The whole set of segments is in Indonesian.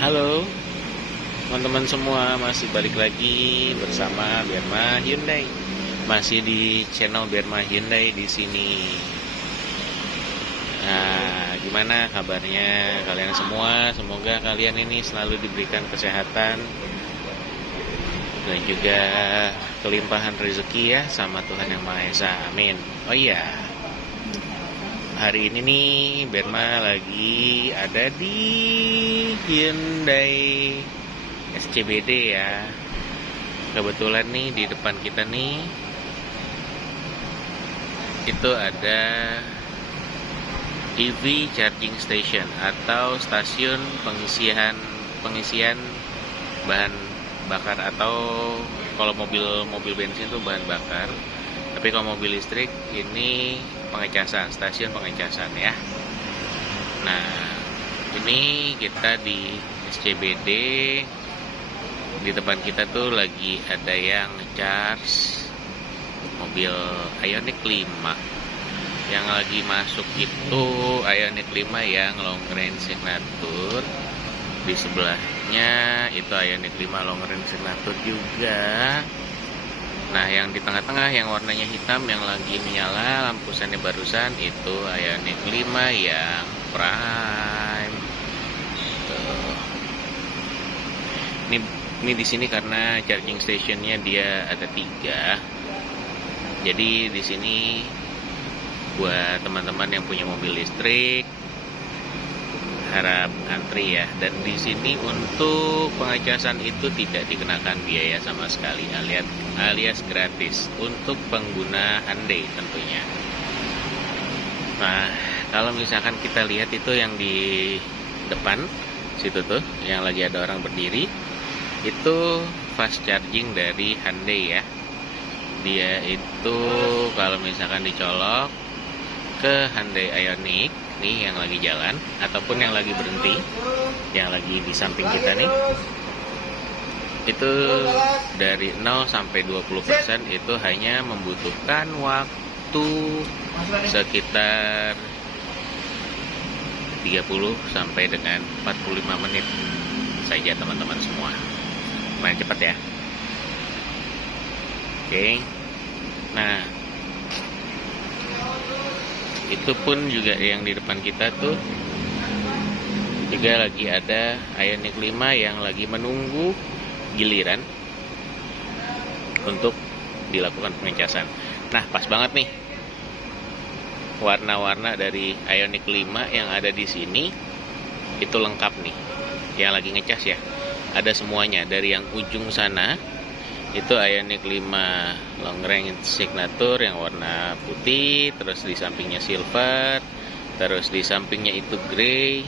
Halo teman-teman semua, masih balik lagi bersama Berma Hyundai. Masih di channel Berma Hyundai di sini. Nah, gimana kabarnya kalian semua? Semoga kalian ini selalu diberikan kesehatan dan juga kelimpahan rezeki ya sama Tuhan Yang Maha Esa. Amin. Oh iya, hari ini nih Berma lagi ada di Hyundai SCBD ya. Kebetulan nih di depan kita nih itu ada EV charging station atau stasiun pengisian bahan bakar, atau kalau mobil bensin itu bahan bakar. Tapi kalau mobil listrik ini pengecasan, stasiun pengecasan ya. Nah, ini kita di SCBD. Di depan kita tuh lagi ada yang charge mobil Ioniq 5. Yang lagi masuk itu Ioniq 5 yang long range signature. Di sebelahnya itu Ioniq 5 long range signature juga. Nah, yang di tengah-tengah yang warnanya hitam yang lagi menyala lampu sennya barusan itu Ioniq 5 yang prime. Tuh. Ini di sini karena charging stationnya dia ada 3. Jadi di sini buat teman-teman yang punya mobil listrik harap antri ya. Dan di sini untuk pengecasan itu tidak dikenakan biaya sama sekali, alias gratis untuk pengguna Hyundai tentunya. Nah, kalau misalkan kita lihat itu yang di depan situ tuh yang lagi ada orang berdiri, itu fast charging dari Hyundai ya. Dia itu kalau misalkan dicolok ke Hyundai Ioniq nih yang lagi jalan ataupun yang lagi berhenti, yang lagi di samping kita nih, itu dari 0 sampai 20% itu hanya membutuhkan waktu sekitar 30 sampai dengan 45 menit saja teman-teman semua. Lumayan cepat ya. Oke. Nah, itu pun juga yang di depan kita tuh juga lagi ada Ioniq 5 yang lagi menunggu giliran untuk dilakukan pengecasan. Nah, pas banget nih warna-warna dari Ioniq 5 yang ada di sini itu lengkap nih. Yang lagi ngecas ya, ada semuanya. Dari yang ujung sana itu Ioniq 5 long range signature yang warna putih, terus di sampingnya silver, terus di sampingnya itu grey,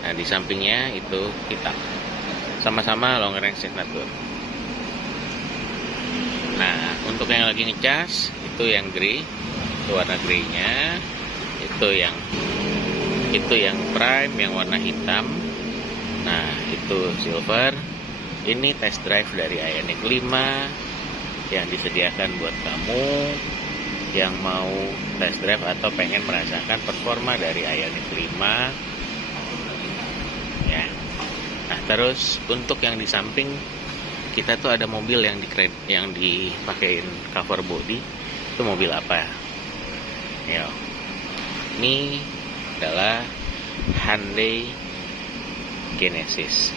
nah di sampingnya itu hitam, sama-sama long range signature. Nah, untuk yang lagi ngecas itu yang grey, itu warna greynya, itu yang prime yang warna hitam. Nah, itu silver. Ini test drive dari Ioniq 5 yang disediakan buat kamu yang mau test drive atau pengen merasakan performa dari Ioniq 5 ya. Nah, terus untuk yang di samping kita tuh ada mobil yang dipakein cover body. Itu mobil apa? Yo. Ini adalah Hyundai Genesis.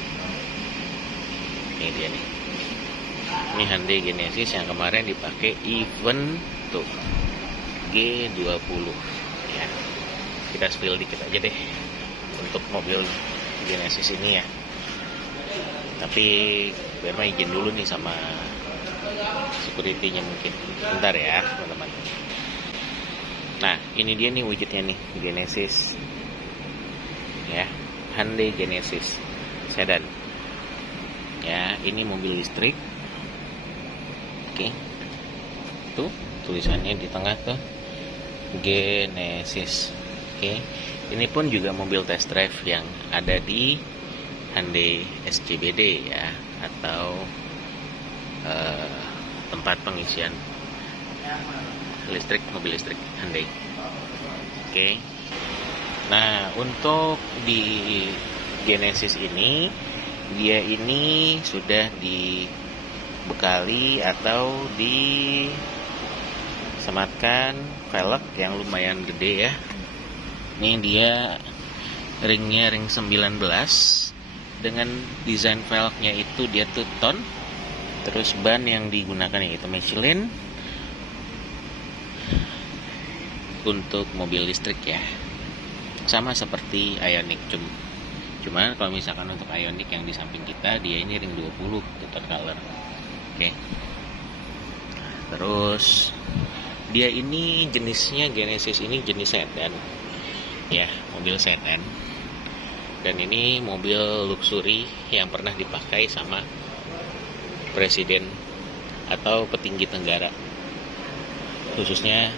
Ini dia nih. Ini Hyundai Genesis yang kemarin dipakai event tuh G20 ya. Kita spill dikit aja deh untuk mobil Genesis ini ya. Tapi Berma izin dulu nih sama security-nya mungkin. Bentar ya, teman-teman. Nah, ini dia nih wujudnya nih, Genesis. Ya, Hyundai Genesis sedan. Ya, ini mobil listrik. Oke. Tuh, tulisannya di tengah tuh Genesis. Oke. Ini pun juga mobil test drive yang ada di Hyundai SCBD ya, atau tempat pengisian listrik, mobil listrik Hyundai. Oke. Nah, untuk di Genesis ini, dia ini sudah dibekali atau disematkan velg yang lumayan gede ya. Ini dia ringnya ring 19 dengan desain velgnya itu dia two-tone. Terus ban yang digunakan yaitu Michelin untuk mobil listrik ya, sama seperti Ioniq. Cuma kalau misalkan untuk Ioniq yang di samping kita, dia ini ring 20 two-tone color. Oke. Terus dia ini jenisnya, Genesis ini jenis sedan ya, mobil sedan. Dan ini mobil luxury yang pernah dipakai sama presiden atau petinggi negara, khususnya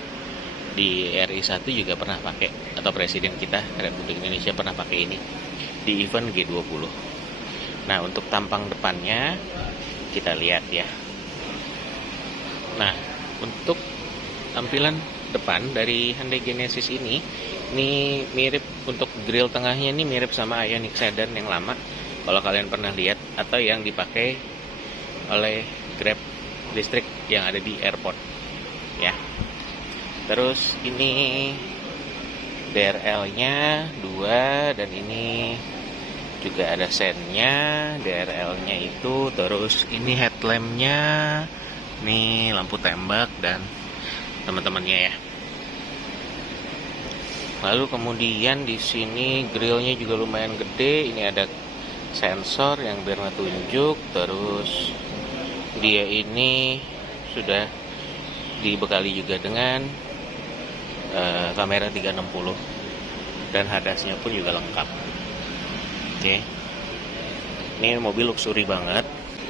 di RI1 juga pernah pakai, atau presiden kita Republik Indonesia pernah pakai ini di event G20. Nah, untuk tampang depannya kita lihat ya. Nah, untuk tampilan depan dari Hyundai Genesis ini mirip, untuk grill tengahnya ini mirip sama Ioniq sedan yang lama, kalau kalian pernah lihat, atau yang dipakai oleh Grab listrik yang ada di airport ya. Terus ini DRL-nya 2, dan ini juga ada sennya DRL-nya itu. Terus ini headlamp-nya, nih lampu tembak dan teman-temannya ya. Lalu kemudian di sini grillnya juga lumayan gede. Ini ada sensor yang bertunjuk. Terus dia ini sudah dibekali juga dengan kamera 360 dan hadasnya pun juga lengkap. Oke. Ini mobil luxury banget.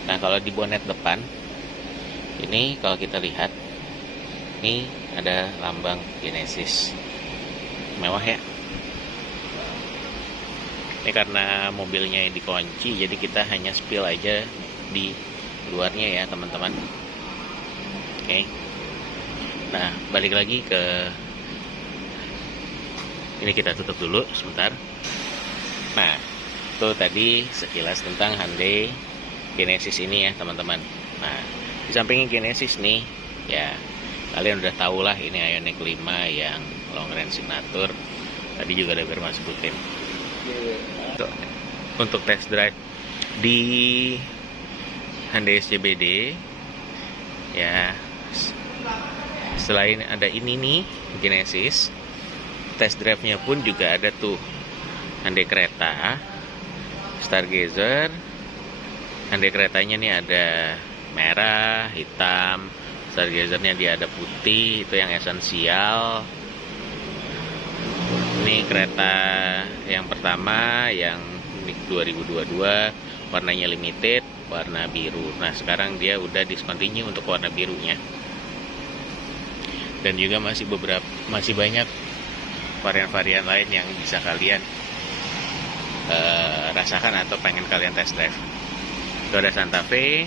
Nah, kalau di bonet depan ini, kalau kita lihat, ini ada lambang Genesis. Mewah ya. Ini karena mobilnya dikunci, jadi kita hanya spill aja di luarnya ya teman-teman. Oke. Nah, balik lagi ke ini, kita tutup dulu sebentar. Nah, itu tadi sekilas tentang Hyundai Genesis ini ya teman-teman. Nah, di sampingnya Genesis nih ya, kalian udah tahu lah, ini Ioniq 5 yang long range signature. Tadi juga ada Berma sebutin. Untuk test drive di Hyundai SCBD ya, selain ada ini nih Genesis, test drive-nya pun juga ada tuh Hyundai Creta Stargazer. Hyundai Cretanya nih ada merah, hitam. Stargazer-nya dia ada putih, itu yang esensial. Ini kereta yang pertama yang 2022, warnanya limited, warna biru. Nah, sekarang dia udah discontinue untuk warna birunya. Dan juga masih banyak varian-varian lain yang bisa kalian rasakan atau pengen kalian test drive. Itu ada Santa Fe,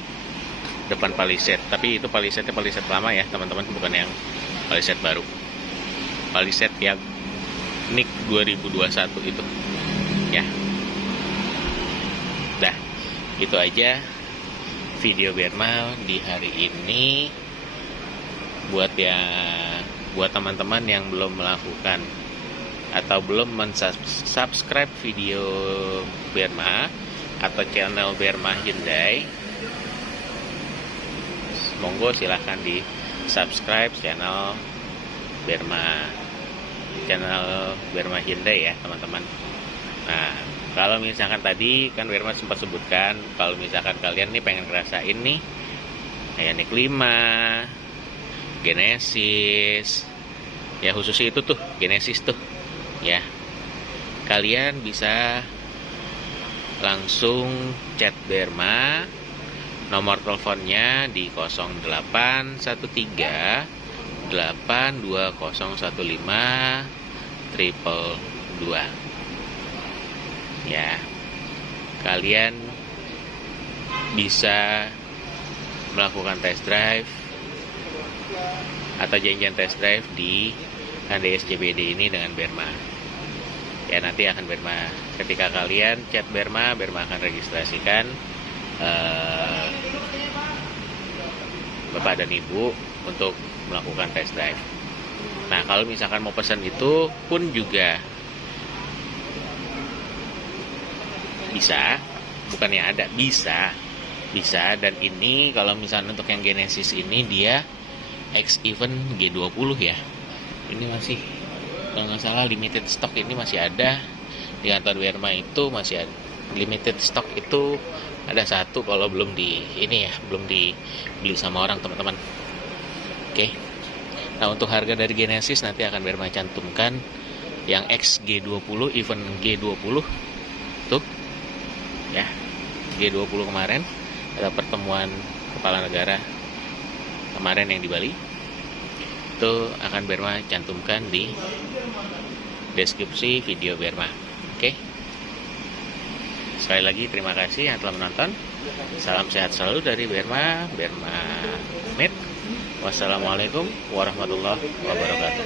depan Palisade, tapi itu Palisade lama ya teman-teman, bukan yang Palisade baru. Palisade yang NIK 2021 itu ya. Dah, itu aja video Berma di hari ini. Buat teman-teman yang belum melakukan atau belum subscribe video Berma atau channel Berma Hyundai, monggo silahkan di subscribe channel Berma Hyundai ya teman-teman. Nah, kalau misalkan tadi kan Berma sempat sebutkan, kalau misalkan kalian nih pengen ngerasain nih Ioniq 5, Genesis ya, khususnya itu tuh Genesis tuh ya, kalian bisa langsung chat Berma. Nomor teleponnya di 0813 82015 222 ya. Kalian bisa melakukan test drive atau janjian test drive di Hyundai SCBD ini dengan Berma. Ya nanti akan Berma, ketika kalian chat Berma akan registrasikan Bapak dan Ibu untuk melakukan test drive. Nah, kalau misalkan mau pesan itu pun juga bisa, bukannya ada, bisa. Dan ini kalau misalnya untuk yang Genesis ini dia X event G20 ya. Ini masih, kalau nggak salah limited stock, ini masih ada di kantor Berma, itu masih ada limited stock, itu ada satu, kalau belum di ini ya, belum dibeli sama orang teman-teman. Oke. Nah, untuk harga dari Genesis nanti akan Berma cantumkan yang X G20 event G20 tuh ya, G20 kemarin ada pertemuan kepala negara kemarin yang di Bali, itu akan Berma cantumkan di deskripsi video Berma. Oke. Sekali lagi terima kasih yang telah menonton. Salam sehat selalu dari Berma Med. Wassalamualaikum warahmatullahi wabarakatuh.